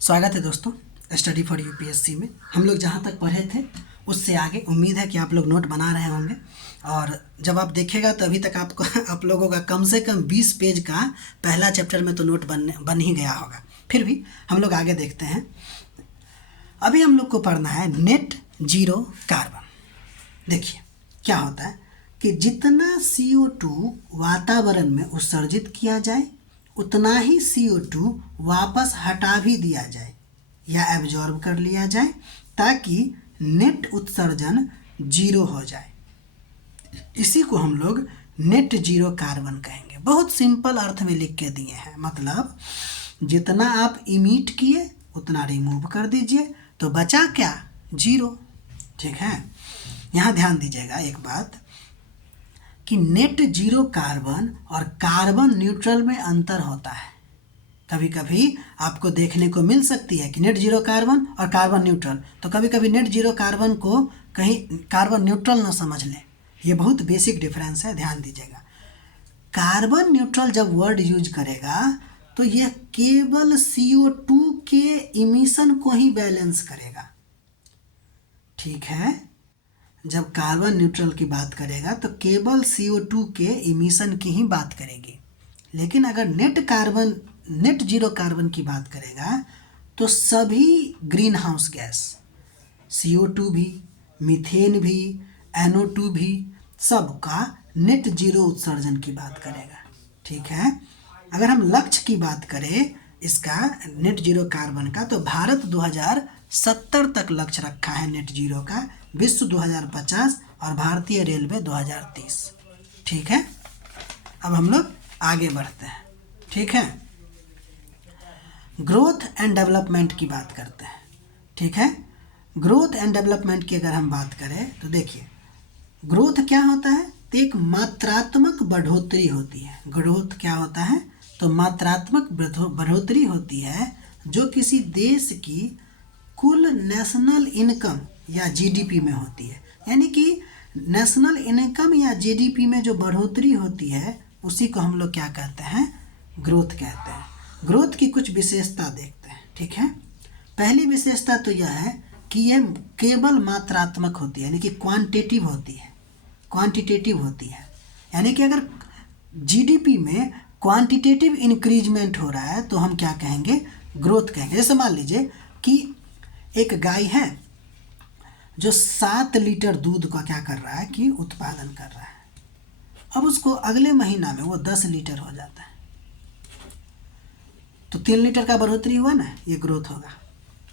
स्वागत है दोस्तों स्टडी फॉर यूपीएससी में। हम लोग जहाँ तक पढ़े थे उससे आगे उम्मीद है कि आप लोग नोट बना रहे होंगे और जब आप देखेगा तो अभी तक आपको आप लोगों का कम से कम 20 पेज का पहला चैप्टर में तो नोट बन ही गया होगा। फिर भी हम लोग आगे देखते हैं। अभी हम लोग को पढ़ना है नेट जीरो कार्बन। देखिए क्या होता है कि जितना CO2 वातावरण में उत्सर्जित किया जाए उतना ही CO2 वापस हटा भी दिया जाए या एब्जॉर्ब कर लिया जाए ताकि नेट उत्सर्जन जीरो हो जाए। इसी को हम लोग नेट जीरो कार्बन कहेंगे। बहुत सिंपल अर्थ में लिख के दिए हैं, मतलब जितना आप इमिट किए उतना रिमूव कर दीजिए तो बचा क्या, जीरो। ठीक है, यहाँ ध्यान दीजिएगा एक बात कि नेट जीरो कार्बन और कार्बन न्यूट्रल में अंतर होता है। कभी कभी आपको देखने को मिल सकती है कि नेट जीरो कार्बन और कार्बन न्यूट्रल, तो कभी कभी नेट जीरो कार्बन को कहीं कार्बन न्यूट्रल ना समझ लें। ये बहुत बेसिक डिफरेंस है, ध्यान दीजिएगा। कार्बन न्यूट्रल जब वर्ड यूज करेगा तो यह केवल CO2 के इमिशन को ही बैलेंस करेगा। ठीक है, जब कार्बन न्यूट्रल की बात करेगा तो केवल CO2 के इमिशन की ही बात करेगी। लेकिन अगर नेट जीरो कार्बन की बात करेगा तो सभी ग्रीन हाउस गैस, CO2 भी, मीथेन भी, NO2 भी, सबका नेट जीरो उत्सर्जन की बात करेगा। ठीक है, अगर हम लक्ष्य की बात करें इसका नेट जीरो कार्बन का तो भारत 2070 तक लक्ष्य रखा है नेट जीरो का, विश्व 2050 और भारतीय रेलवे 2030। ठीक है, अब हम लोग आगे बढ़ते हैं। ठीक है, ग्रोथ एंड डेवलपमेंट की बात करते हैं। ठीक है, ग्रोथ एंड डेवलपमेंट की अगर हम बात करें तो देखिए ग्रोथ क्या होता है, तो एक मात्रात्मक बढ़ोतरी होती है। ग्रोथ क्या होता है, तो मात्रात्मक बढ़ोतरी होती है जो किसी देश की कुल नेशनल इनकम या GDP में होती है। यानी कि नेशनल इनकम या GDP में जो बढ़ोतरी होती है उसी को हम लोग क्या कहते हैं, ग्रोथ कहते हैं। ग्रोथ की कुछ विशेषता देखते हैं। ठीक है, पहली विशेषता तो यह है कि यह केवल मात्रात्मक होती है, यानी कि क्वांटिटेटिव होती है। क्वांटिटेटिव होती है यानी कि अगर GDP में क्वांटिटेटिव इंक्रीजमेंट हो रहा है तो हम क्या कहेंगे, ग्रोथ कहेंगे। जैसे मान लीजिए कि एक गाय है जो 7 लीटर दूध का क्या कर रहा है कि उत्पादन कर रहा है। अब उसको अगले महीना में वो 10 लीटर हो जाता है तो 3 लीटर का बढ़ोतरी हुआ ना, ये ग्रोथ होगा।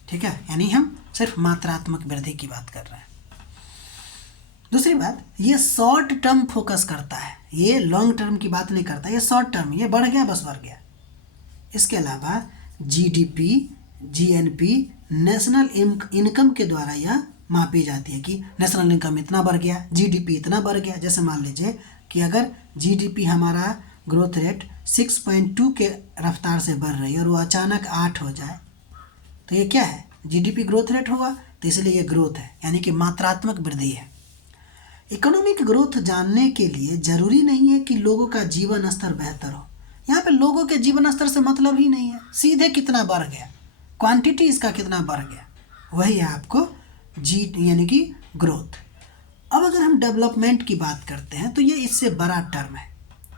ठीक है, यानी हम सिर्फ मात्रात्मक वृद्धि की बात कर रहे हैं। दूसरी बात, ये शॉर्ट टर्म फोकस करता है, ये लॉन्ग टर्म की बात नहीं करता। ये शॉर्ट टर्म, ये बढ़ गया बस बढ़ गया। इसके अलावा GDP, GNP, नेशनल इनकम के द्वारा यह मापी जाती है कि नेशनल इनकम इतना बढ़ गया, GDP इतना बढ़ गया। जैसे मान लीजिए कि अगर GDP हमारा ग्रोथ रेट 6.2 के रफ्तार से बढ़ रही है और वो अचानक 8 हो जाए तो ये क्या है, GDP ग्रोथ रेट हुआ, तो इसलिए ये ग्रोथ है, यानी कि मात्रात्मक वृद्धि है। इकोनॉमिक ग्रोथ जानने के लिए ज़रूरी नहीं है कि लोगों का जीवन स्तर बेहतर हो। यहाँ पे लोगों के जीवन स्तर से मतलब ही नहीं है, सीधे कितना बढ़ गया, क्वांटिटी इसका कितना बढ़ गया, वही है आपको यानी कि ग्रोथ। अब अगर हम डेवलपमेंट की बात करते हैं तो ये इससे बड़ा टर्म है।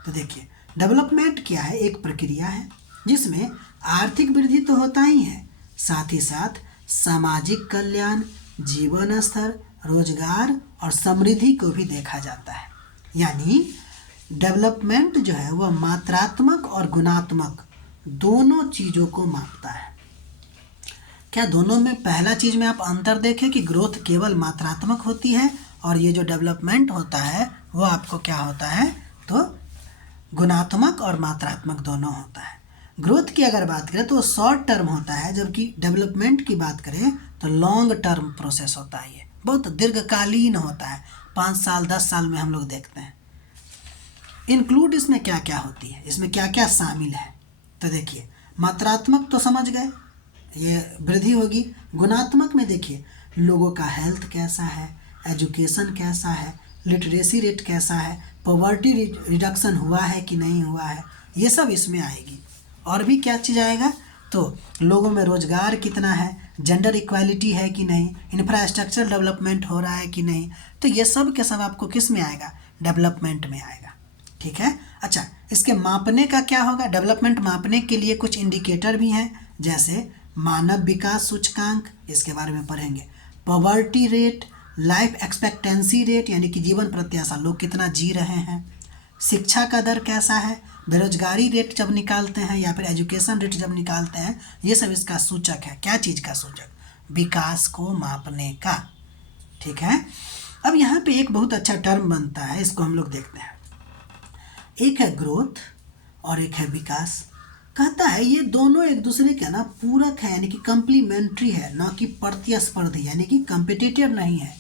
तो देखिए डेवलपमेंट क्या है, एक प्रक्रिया है जिसमें आर्थिक वृद्धि तो होता ही है, साथ ही साथ सामाजिक कल्याण, जीवन स्तर, रोजगार और समृद्धि को भी देखा जाता है। यानी डेवलपमेंट जो है वह मात्रात्मक और गुणात्मक दोनों चीज़ों को मापता है। क्या दोनों में पहला चीज़ में आप अंतर देखें कि ग्रोथ केवल मात्रात्मक होती है और ये जो डेवलपमेंट होता है वो आपको क्या होता है, तो गुणात्मक और मात्रात्मक दोनों होता है। ग्रोथ की अगर बात करें तो शॉर्ट टर्म होता है, जबकि डेवलपमेंट की बात करें तो लॉन्ग टर्म प्रोसेस होता है। ये बहुत दीर्घकालीन होता है, 5 साल 10 साल में हम लोग देखते हैं। इंक्लूड इसमें क्या क्या होती है, इसमें क्या क्या शामिल है, तो देखिए मात्रात्मक तो समझ गए, ये वृद्धि होगी। गुणात्मक में देखिए लोगों का हेल्थ कैसा है, एजुकेशन कैसा है, लिटरेसी रेट कैसा है, पॉवर्टी रिडक्शन हुआ है कि नहीं हुआ है, ये सब इसमें आएगी। और भी क्या चीज़ आएगा, तो लोगों में रोजगार कितना है, जेंडर इक्वालिटी है कि नहीं, इंफ्रास्ट्रक्चर डेवलपमेंट हो रहा है कि नहीं, तो ये सब के सब आपको किस में आएगा, डेवलपमेंट में आएगा। ठीक है। अच्छा, इसके मापने का क्या होगा, डेवलपमेंट मापने के लिए कुछ इंडिकेटर भी हैं, जैसे मानव विकास सूचकांक, इसके बारे में पढ़ेंगे, poverty rate, life expectancy rate यानी कि जीवन प्रत्याशा, लोग कितना जी रहे हैं, शिक्षा का दर कैसा है, बेरोजगारी रेट जब निकालते हैं या फिर एजुकेशन रेट जब निकालते हैं, ये सब इसका सूचक है। क्या चीज़ का सूचक, विकास को मापने का। ठीक है। अब यहाँ पे एक बहुत अच्छा टर्म बनता है, इसको हम लोग देखते हैं। एक है ग्रोथ और एक है विकास। कहता है ये दोनों एक दूसरे के ना पूरक है, यानी कि कम्प्लीमेंट्री है, ना कि प्रतिस्पर्धी, यानी कि कम्पिटिटिव नहीं है,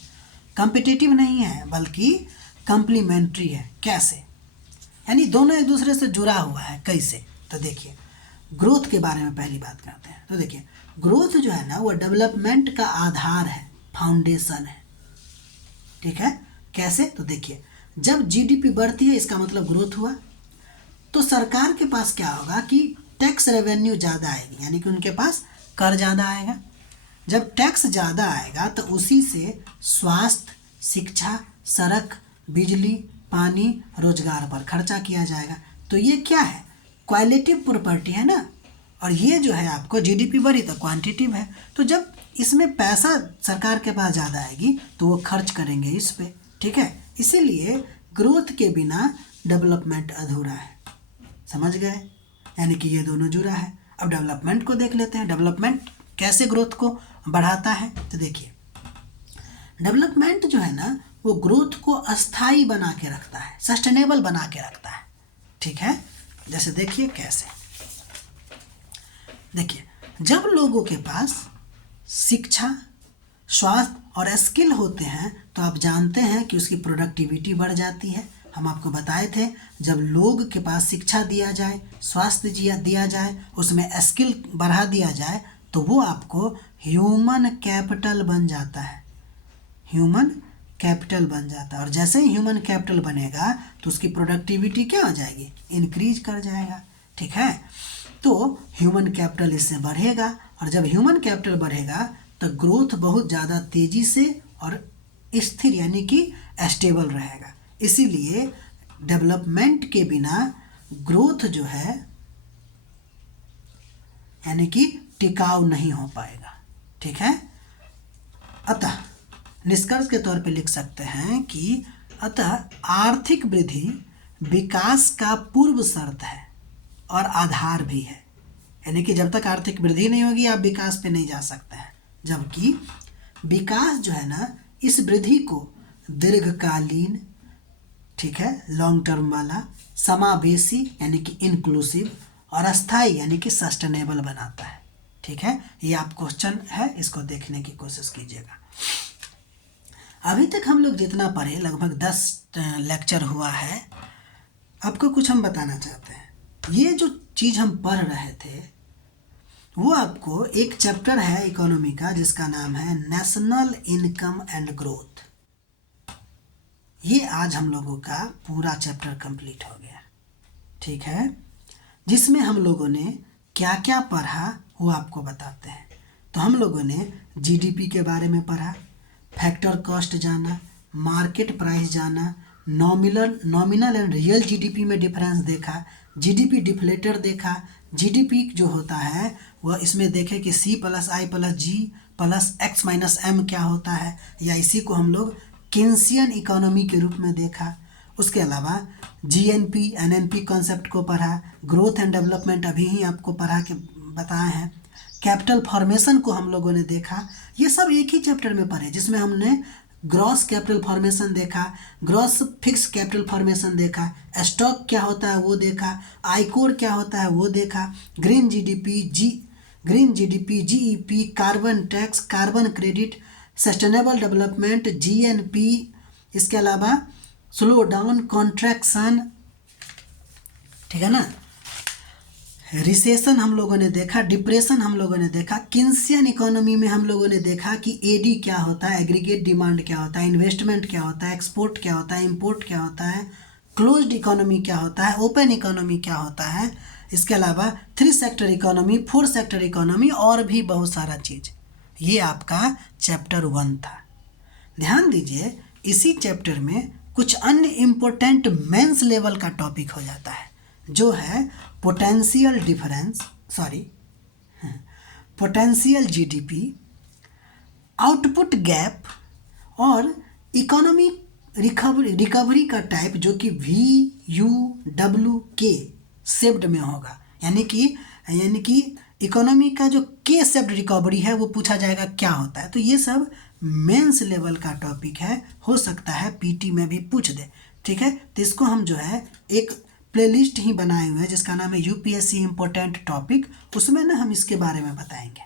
कम्पिटिटिव नहीं है बल्कि कम्प्लीमेंट्री है। कैसे, यानी दोनों एक दूसरे से जुड़ा हुआ है। कैसे, तो देखिए ग्रोथ के बारे में पहली बात करते हैं। तो देखिए ग्रोथ जो है ना वो डेवलपमेंट का आधार है, फाउंडेशन है। ठीक है। कैसे, तो देखिए जब जीडीपी बढ़ती है इसका मतलब ग्रोथ हुआ, तो सरकार के पास क्या होगा कि टैक्स रेवेन्यू ज़्यादा आएगी, यानी कि उनके पास कर ज़्यादा आएगा। जब टैक्स ज़्यादा आएगा तो उसी से स्वास्थ्य, शिक्षा, सड़क, बिजली, पानी, रोजगार पर खर्चा किया जाएगा। तो ये क्या है, क्वालिटिव प्रॉपर्टी है ना, और ये जो है आपको जीडीपी बढ़ी तो क्वांटिटिव है। तो जब इसमें पैसा सरकार के पास ज़्यादा आएगी तो वो खर्च करेंगे इस पे। ठीक है। इसीलिए ग्रोथ के बिना डेवलपमेंट अधूरा है। समझ गए, यानी कि ये दोनों जुड़ा है। अब डेवलपमेंट को देख लेते हैं, डेवलपमेंट कैसे ग्रोथ को बढ़ाता है। तो देखिए डेवलपमेंट जो है ना वो ग्रोथ को अस्थाई बना के रखता है, सस्टेनेबल बना के रखता है। ठीक है। जैसे देखिए कैसे, देखिए जब लोगों के पास शिक्षा, स्वास्थ्य और स्किल होते हैं तो आप जानते हैं कि उसकी प्रोडक्टिविटी बढ़ जाती है। हम आपको बताए थे जब लोग के पास शिक्षा दिया जाए, स्वास्थ्य दिया जाए, उसमें स्किल बढ़ा दिया जाए तो वो आपको ह्यूमन कैपिटल बन जाता है, ह्यूमन कैपिटल बन जाता है। और जैसे ही ह्यूमन कैपिटल बनेगा तो उसकी प्रोडक्टिविटी क्या हो जाएगी, इंक्रीज कर जाएगा। ठीक है। तो ह्यूमन कैपिटल इससे बढ़ेगा, और जब ह्यूमन कैपिटल बढ़ेगा तो ग्रोथ बहुत ज़्यादा तेज़ी से और स्थिर यानी कि स्टेबल रहेगा। इसीलिए डेवलपमेंट के बिना ग्रोथ जो है यानी कि टिकाऊ नहीं हो पाएगा। ठीक है। अतः निष्कर्ष के तौर पे लिख सकते हैं कि अतः आर्थिक वृद्धि विकास का पूर्व शर्त है और आधार भी है, यानी कि जब तक आर्थिक वृद्धि नहीं होगी आप विकास पे नहीं जा सकते हैं। जबकि विकास जो है ना इस वृद्धि को दीर्घकालीन, ठीक है, लॉन्ग टर्म वाला, समावेशी यानी कि इंक्लूसिव, और अस्थाई यानी कि सस्टेनेबल बनाता है। ठीक है। ये आप क्वेश्चन है, इसको देखने की कोशिश कीजिएगा। अभी तक हम लोग जितना पढ़े लगभग 10 लेक्चर हुआ है। आपको कुछ हम बताना चाहते हैं। ये जो चीज़ हम पढ़ रहे थे वो आपको एक चैप्टर है इकोनॉमी का जिसका नाम है नेशनल इनकम एंड ग्रोथ। ये आज हम लोगों का पूरा चैप्टर कंप्लीट हो गया। ठीक है। जिसमें हम लोगों ने क्या क्या पढ़ा वो आपको बताते हैं। तो हम लोगों ने जीडीपी के बारे में पढ़ा, फैक्टर कॉस्ट जाना, मार्केट प्राइस जाना, नॉमिनल एंड रियल जीडीपी में डिफरेंस देखा, जीडीपी डिफ्लेटर देखा, जीडीपी जो होता है वह इसमें देखे कि C + I + G + X - M क्या होता है, या इसी को हम लोग केन्सियन इकोनॉमी के रूप में देखा। उसके अलावा जीएनपी एनएनपी कॉन्सेप्ट को पढ़ा, ग्रोथ एंड डेवलपमेंट अभी ही आपको पढ़ा के बताए हैं, कैपिटल फॉर्मेशन को हम लोगों ने देखा। ये सब एक ही चैप्टर में पढ़े जिसमें हमने ग्रॉस कैपिटल फॉर्मेशन देखा, ग्रॉस फिक्स कैपिटल फॉर्मेशन देखा, स्टॉक क्या होता है वो देखा, आईकोर क्या होता है वो देखा, green GDP, GEP, carbon tax, carbon credit, sustainable development, GNP, इसके अलावा स्लो डाउन, कॉन्ट्रैक्शन, ठीक है ना, रिसेशन हम लोगों ने देखा, डिप्रेशन हम लोगों ने देखा, केन्सियन इकोनॉमी में हम लोगों ने देखा कि एडी क्या होता है, एग्रीगेट डिमांड क्या होता है, इन्वेस्टमेंट क्या होता है, एक्सपोर्ट क्या होता है, इंपोर्ट क्या होता है, क्लोज्ड इकोनॉमी क्या होता है, ओपन इकोनॉमी क्या होता है, इसके अलावा 3 सेक्टर इकोनॉमी, 4 सेक्टर इकोनॉमी और भी बहुत सारा चीज़। ये आपका चैप्टर 1 था। ध्यान दीजिए, इसी चैप्टर में कुछ अन्य इम्पोर्टेंट मेंस लेवल का टॉपिक हो जाता है, जो है potential difference, potential GDP, output gap और इकोनॉमी रिकवरी का टाइप, जो कि VUWK शेप्ड में होगा। यानी कि इकोनॉमी का जो के शेप्ड रिकवरी है वो पूछा जाएगा क्या होता है। तो ये सब मेंस लेवल का टॉपिक है, हो सकता है पीटी में भी पूछ दे। ठीक है, तो इसको हम जो है एक प्लेलिस्ट ही बनाए हुए हैं जिसका नाम है यूपीएससी इम्पोर्टेंट टॉपिक, उसमें ना हम इसके बारे में बताएंगे।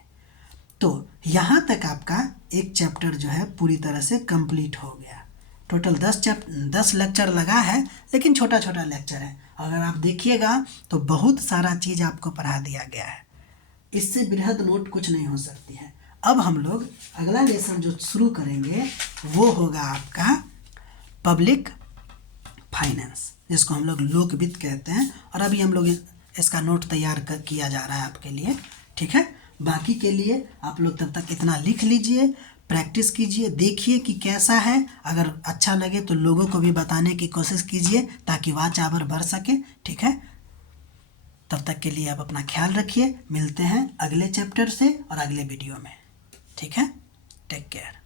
तो यहाँ तक आपका एक चैप्टर जो है पूरी तरह से कंप्लीट हो गया। टोटल 10 लेक्चर लगा है, लेकिन छोटा छोटा लेक्चर है। अगर आप देखिएगा तो बहुत सारा चीज़ आपको पढ़ा दिया गया है। इससे बृहद नोट कुछ नहीं हो सकती है। अब हम लोग अगला लेसन जो शुरू करेंगे वो होगा आपका पब्लिक फाइनेंस, जिसको हम लोग लोक वित्त कहते हैं। और अभी हम लोग इसका नोट तैयार किया जा रहा है आपके लिए। ठीक है, बाकी के लिए आप लोग तब तक इतना लिख लीजिए, प्रैक्टिस कीजिए, देखिए कि कैसा है। अगर अच्छा लगे तो लोगों को भी बताने की कोशिश कीजिए ताकि वाच आवर बढ़ सके। ठीक है, तब तक के लिए आप अपना ख्याल रखिए। मिलते हैं अगले चैप्टर से और अगले वीडियो में। ठीक है, टेक केयर।